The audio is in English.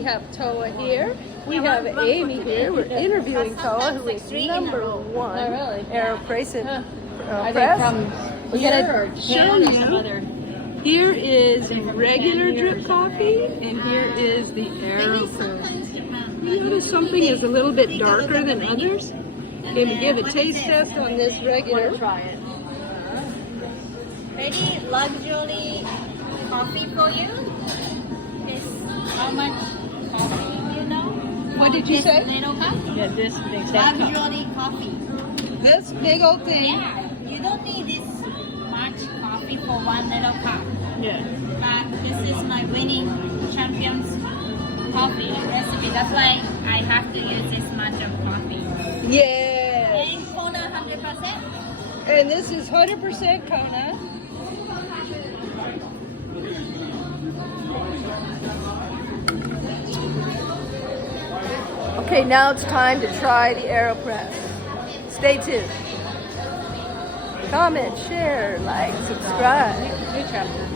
We have Towa here. We have Amy here. We're interviewing Towa, who is number one AeroPress and press. We're going to show you. Here is regular drip coffee, and here is the AeroPress. You notice something is a little bit darker than others? Can we give a taste test on this regular? Try it. Very luxury coffee for you. Is how much coffee you know? What did you say? Little cup? Yeah, this big cup. Luxury coffee. This big old thing. Yeah, you don't need this much coffee for one little cup. Yeah. But this is my winning champion's coffee recipe. That's why I have to use this much of coffee. Yes. And Kona 100%. And this is 100% Kona. Okay, now it's time to try the AeroPress. Stay tuned. Comment, share, like, subscribe. New chapter.